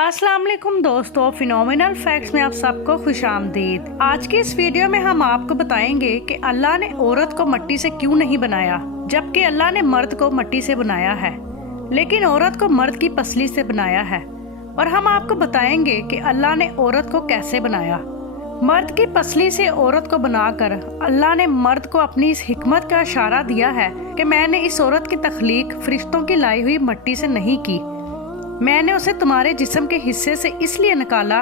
अस्सलाम वालेकुम दोस्तों, फिनोमिनल फैक्ट्स में आप सबको खुश आमदीद। आज की इस वीडियो में हम आपको बताएंगे कि अल्लाह ने औरत को मिट्टी से क्यों नहीं बनाया, जबकि अल्लाह ने मर्द को मिट्टी से बनाया है, लेकिन औरत को मर्द की पसली से बनाया है। और हम आपको बताएंगे कि अल्लाह ने औरत को कैसे बनाया। मर्द की पसली से औरत को बनाकर अल्लाह ने मर्द को अपनी इस हिकमत का इशारा दिया है कि मैंने इस औरत की तख्लीक फरिश्तों की लाई हुई मिट्टी से नहीं की, मैंने उसे तुम्हारे जिस्म के हिस्से से इसलिए निकाला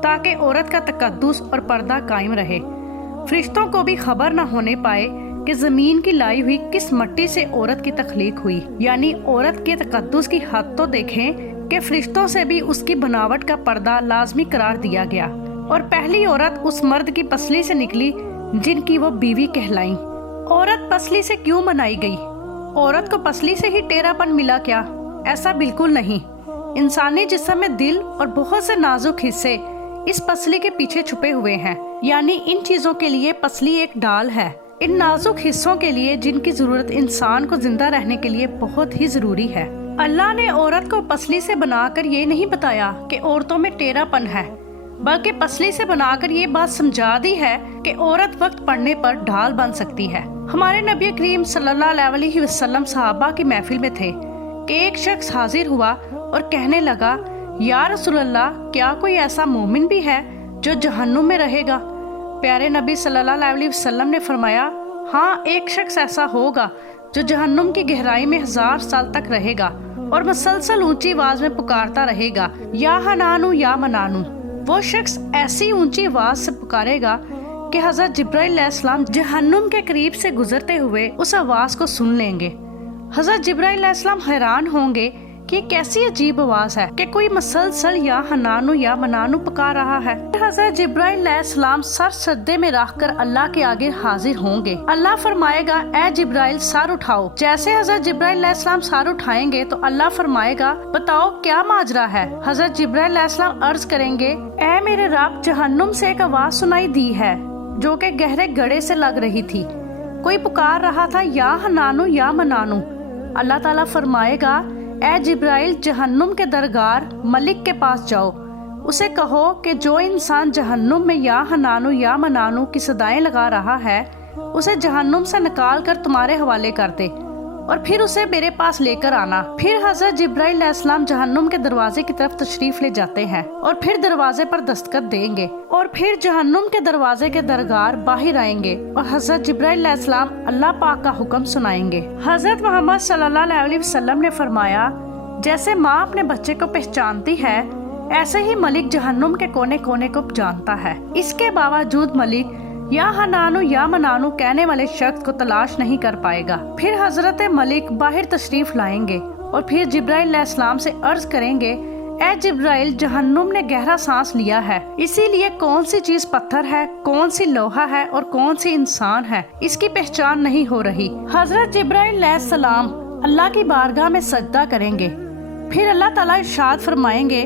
ताकि औरत का तकद्दुस और पर्दा कायम रहे, फरिश्तों को भी खबर न होने पाए कि जमीन की लाई हुई किस मिट्टी से औरत की तख्लीक हुई। यानी औरत के तकद्दुस की हद तो देखें कि फरिश्तों से भी उसकी बनावट का पर्दा लाजमी करार दिया गया। और पहली औरत उस मर्द की पसली से निकली जिनकी वो बीवी कहलाई। औरत पसली से क्यों बनाई गई? औरत को पसली से ही टेढ़ापन मिला क्या? ऐसा बिल्कुल नहीं। इंसानी जिस्म में दिल और बहुत से नाजुक हिस्से इस पसली के पीछे छुपे हुए हैं। यानी इन चीजों के लिए पसली एक डाल है, इन नाजुक हिस्सों के लिए जिनकी जरूरत इंसान को जिंदा रहने के लिए बहुत ही जरूरी है। अल्लाह ने औरत को पसली से बनाकर ये नहीं बताया कि औरतों में टेढ़ापन है, बल्कि पसली से बनाकर ये बात समझा दी है कि औरत वक्त पड़ने पर ढाल बन सकती है। हमारे नबी करीम सल्लल्लाहु अलैहि वसल्लम सहाबा की महफिल में थे कि एक शख्स हाजिर हुआ और कहने लगा, या रसूलल्लाह, क्या कोई ऐसा मोमिन भी है जो जहन्नुम में रहेगा? प्यारे नबी सल्लल्लाहु अलैहि वसल्लम ने फरमाया, हाँ, एक शख्स ऐसा होगा जो जहन्नुम की गहराई में 1000 साल तक रहेगा और मुसलसल ऊंची आवाज में पुकारता रहेगा, या हनानू या मनानू। वो शख्स ऐसी ऊंची आवाज से पुकारेगा कि हजरत जिब्राइल अलैहिस्सलाम जहन्नुम के करीब से गुजरते हुए उस आवाज को सुन लेंगे। हजरत जिब्राइल अलैहिस्सलाम हैरान होंगे कि कैसी अजीब आवाज है कि कोई मसलसल या हनानू या मनानू पुकार रहा है। हजरत जिब्राइल अलैहिस्सलाम सर सज्दे में रखकर अल्लाह के आगे हाजिर होंगे। अल्लाह फरमाएगा, ए जिब्राइल सर उठाओ। जैसे हजरत जिब्राइल अलैहिस्सलाम सर उठाएंगे तो अल्लाह फरमाएगा, बताओ क्या माजरा है? हजरत जिब्राइल अलैहिस्सलाम अर्ज करेंगे, ए मेरे रब, जहन्नुम से एक आवाज सुनाई दी है जो कि गहरे गड़े से लग रही थी, कोई पुकार रहा था, या हनानू या मनानू। अल्लाह ताला फरमाएगा, ए जिब्राइल, जहन्नुम के दरगार मलिक के पास जाओ, उसे कहो कि जो इंसान जहन्नुम में या हनानू या मनानू की सदाएं लगा रहा है उसे जहन्नुम से निकाल कर तुम्हारे हवाले कर दे और फिर उसे मेरे पास लेकर आना। फिर हजरत जिब्राइल अलैहिस्सलाम जहन्नुम के दरवाजे की तरफ तशरीफ ले जाते हैं और फिर दरवाजे पर दस्तखत देंगे और फिर जहन्नुम के दरवाजे के दरगार बाहर आएंगे और हजरत जिब्राइल अलैहिस्सलाम अल्लाह पाक का हुक्म सुनाएंगे। हजरत मोहम्मद सल्लल्लाहु अलैहि वसल्लम ने फरमाया, जैसे माँ अपने बच्चे को पहचानती है ऐसे ही मलिक जहन्नुम के कोने कोने को जानता है। इसके बावजूद मलिक या हनानू या मनानू कहने वाले शख्स को तलाश नहीं कर पाएगा। फिर हजरत मलिक बाहर तशरीफ लाएंगे और फिर जिब्राइल अलैहिस्सलाम से अर्ज करेंगे, ए जिब्राइल, जहन्नुम ने गहरा सांस लिया है, इसीलिए कौन सी चीज पत्थर है, कौन सी लोहा है और कौन सी इंसान है, इसकी पहचान नहीं हो रही। हजरत जिब्राइल अलैहिस्सलाम अल्लाह की बारगाह में सजदा करेंगे। फिर अल्लाह ताला इरशाद फरमाएंगे,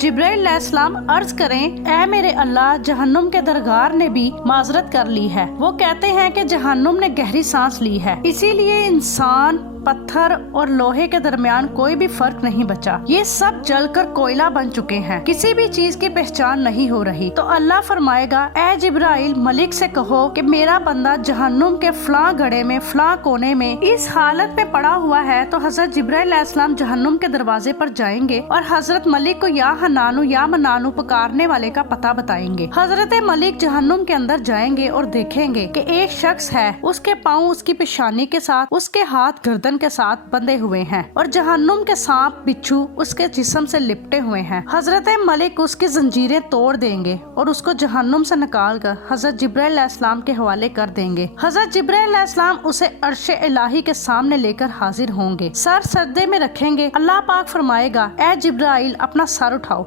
जिब्राइल अलैहिस्सलाम अर्ज करें, ए मेरे अल्लाह, जहन्नुम के दरगार ने भी माजरत कर ली है। वो कहते हैं कि जहन्नुम ने गहरी सांस ली है, इसीलिए इंसान, पत्थर और लोहे के दरमियान कोई भी फर्क नहीं बचा, ये सब जलकर कोयला बन चुके हैं, किसी भी चीज की पहचान नहीं हो रही। तो अल्लाह फरमाएगा, ए जिब्राइल, मलिक से कहो कि मेरा बंदा जहन्नुम के फलां गड़े में फलां कोने में इस हालत में पड़ा हुआ है। तो हजरत जिब्राइल अलैहिस्सलाम जहन्नुम के दरवाजे पर जाएंगे और हजरत मलिक को या हनानू या मनानू पुकारने वाले का पता बताएंगे। हजरत मलिक जहन्नुम के अंदर जाएंगे और देखेंगे कि एक शख्स है, उसके पाँव उसकी पेशानी के साथ, उसके हाथ गर्दन के साथ बंधे हुए हैं और जहन्नुम के सांप बिच्छू उसके जिस्म से लिपटे हुए हैं। हजरत मलिक उसकी जंजीरें तोड़ देंगे और उसको जहन्नुम से निकाल कर हजरत जिब्राइल अलैहिस्सलाम के हवाले कर देंगे। हजरत जिब्राइल अलैहिस्सलाम उसे अर्श इलाही के सामने लेकर हाजिर होंगे, सर सजदे में रखेंगे। अल्लाह पाक फरमाएगा, ए जिब्राइल, अपना सर उठाओ।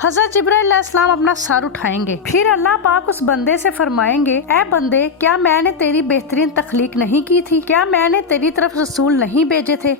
हजरत जिब्राइल अलैहिस्सलाम अपना सर उठाएंगे। फिर अल्लाह पाक उस बंदे से फरमाएंगे, ए बंदे, क्या मैंने तेरी बेहतरीन तख्लीक नहीं की थी? क्या मैंने तेरी तरफ रसूल नहीं भेजे थे?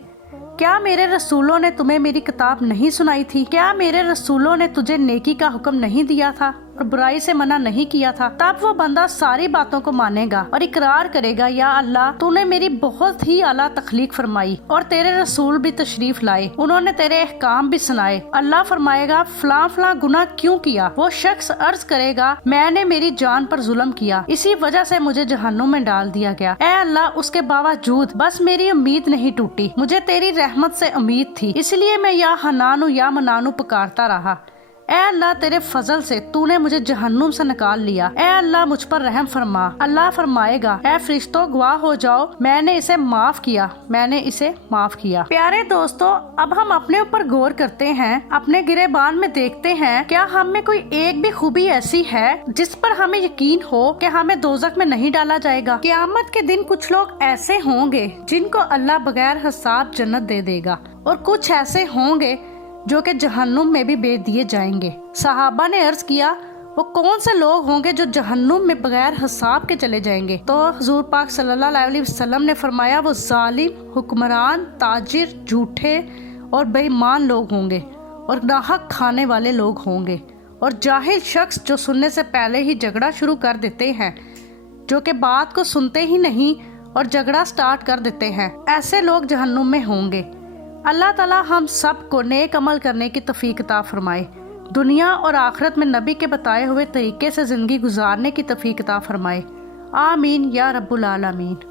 क्या मेरे रसूलों ने तुम्हें मेरी किताब नहीं सुनाई थी? क्या मेरे रसूलों ने तुझे नेकी का हुक्म नहीं दिया था? और बुराई से मना नहीं किया था, तब वो बंदा सारी बातों को मानेगा और इकरार करेगा, या अल्लाह तूने मेरी बहुत ही आला तख्लीक फरमाई और तेरे रसूल भी तशरीफ लाए, उन्होंने तेरे अहकाम भी सुनाए। अल्लाह फरमाएगा फलां फलां गुनाह क्यों किया? वो शख्स अर्ज करेगा मैंने मेरी जान पर जुल्म किया, इसी वजह से मुझे जहन्नुम में डाल दिया गया। ऐ अल्लाह उसके बावजूद बस मेरी उम्मीद नहीं टूटी, मुझे तेरी रहमत से उम्मीद थी, इसलिए मैं या हनानु या मनानु पुकारता रहा। ऐ अल्लाह तेरे फजल से तूने मुझे जहन्नुम से निकाल लिया, ऐ अल्लाह मुझ पर रहम फरमा। अल्लाह फरमाएगा ऐ फरिश्तों गवाह हो जाओ, मैंने इसे माफ किया, मैंने इसे माफ किया। प्यारे दोस्तों, अब हम अपने ऊपर गौर करते हैं, अपने गिरेबान में देखते हैं, क्या हम में कोई एक भी खूबी ऐसी है जिस पर हमें यकीन हो कि हमें दोजख में नहीं डाला जाएगा? क़यामत के दिन कुछ लोग ऐसे होंगे जिनको अल्लाह बगैर हिसाब जन्नत दे देगा, और कुछ ऐसे होंगे जो कि जहन्नुम में भी भेज दिए जाएंगे। सहाबा ने अर्ज किया वो कौन से लोग होंगे जो जहन्नुम में बगैर हिसाब के चले जाएंगे? तो हुजूर पाक सल्लल्लाहु अलैहि वसल्लम ने फरमाया वो जालिम, हुक्मरान, ताजिर, झूठे और बेईमान लोग होंगे, और नाहक खाने वाले लोग होंगे, और जाहिल शख्स जो सुनने से पहले ही झगड़ा शुरू कर देते हैं, जो कि बात को सुनते ही नहीं और झगड़ा स्टार्ट कर देते हैं, ऐसे लोग जहन्नुम में होंगे। अल्लाह ताला हम सब को नेक अमल करने की तौफीक अता फरमाए, दुनिया और आखिरत में नबी के बताए हुए तरीके से ज़िंदगी गुजारने की तौफीक अता फरमाए। आमीन या रब्बुल आलमीन।